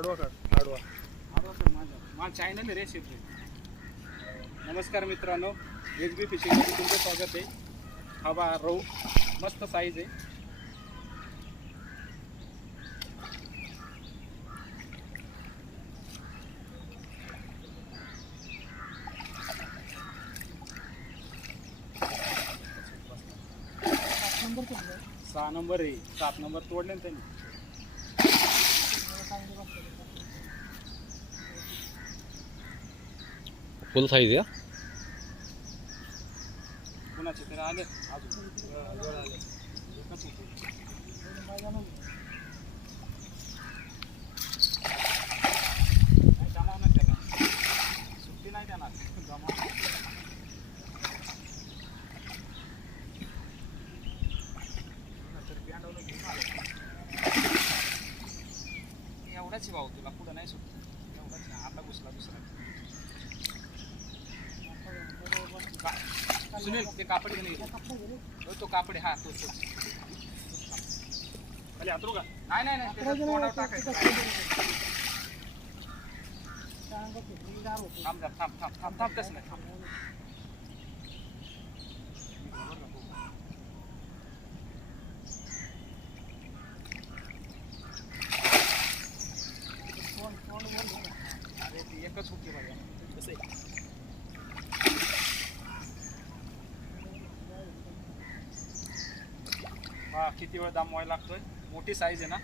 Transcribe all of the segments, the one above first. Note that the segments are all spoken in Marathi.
आडवा काढ आडवा आलो तर माझा. माझा चॅनल आहे रेसिपी नमस्कार मित्रांनो. एच बी फिशिंगमध्ये तुमचं स्वागत आहे. हा बा रहू मस्त साईज आहे. सहा नंबर आहे. सात नंबर तोडले ना त्यांनी. फुल साईज या कुणाचे तरी आले? अजून. वेळ आले. नाही, नाही सुट्टी नाही त्यांना जमा तर बँडवलं घेऊन आलो. एवढाच भाऊ तुला पुढं नाही सुटत एवढाच आहे. आता घुसला दुसरा. सुनील ते कापड घेऊन ये. हो, तो कापडे हा तो खाली हातरू का नाही नाही नाही त्याच्यात तोंडावर टाकायचं. थांब थांब थांब थांब थांब तसं नाही. थांब अरे ती एकच होती माझ्या. हा किती वेळ दामवायला लागतोय? मोठी साईज आहे ना?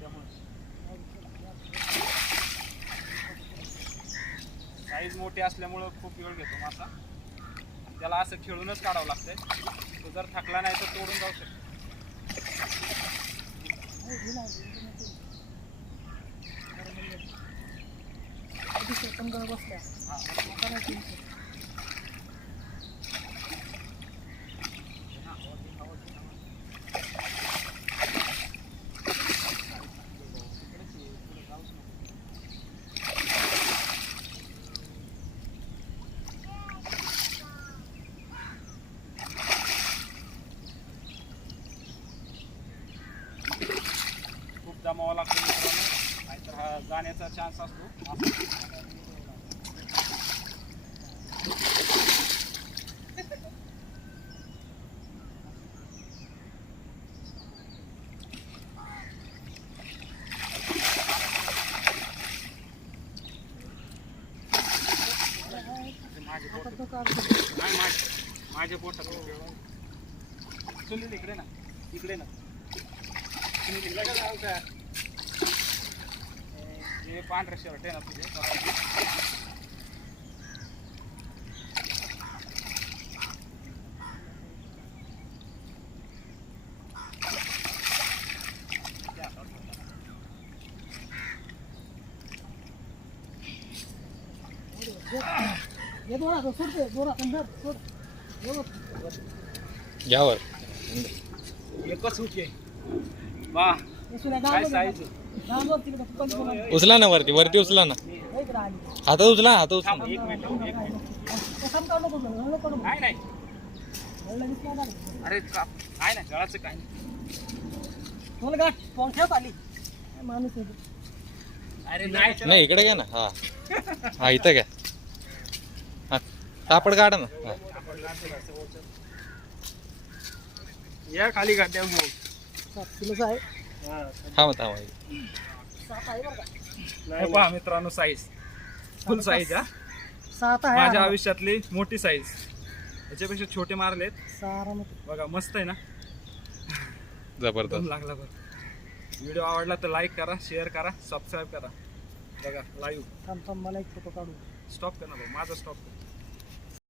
त्यामुळे. साईज मोठी असल्यामुळं खूप वेळ घेतो मासा. त्याला असं खेळूनच काढावं लागतंय. तो जर थकला नाही तर तोडून जाऊ शकतो. खूप जमावा लागतो मित्रांनो नाहीतर हा जाण्याचा चान्स असतो. माझ्या पोटात सुनील इकडे ना. इकडे ना. सुनील इकडे. का जाऊ का हे पांढरं शर्ट आहे ना तुझे घ्यावर एकच होते वा काय साईज उचला ना वरती वरती उचला ना. हातात उचला हातात उचला. नाही नाही अरे का नाही ना गळाचं काय नाही अरे नाही नाही इकडे घ्या ना. हा. हा इथं घ्या. हा कापड काढा ना. हा. या खाली गाड्यावर घेऊ थांबा थांबा. हे पहा मित्रांनो साईज फुल साईज हा. माझ्या आयुष्यातली मोठी साईज याच्यापेक्षा छोटे मारलेत. बघा मस्त आहे ना? जबरदस्त. लागला बरं व्हिडिओ आवडला तर लाईक करा शेअर करा सबस्क्राईब करा. बघा लाईव्ह मला एक फोटो काढू स्टॉप कर ना भाऊ माझा स्टॉप कर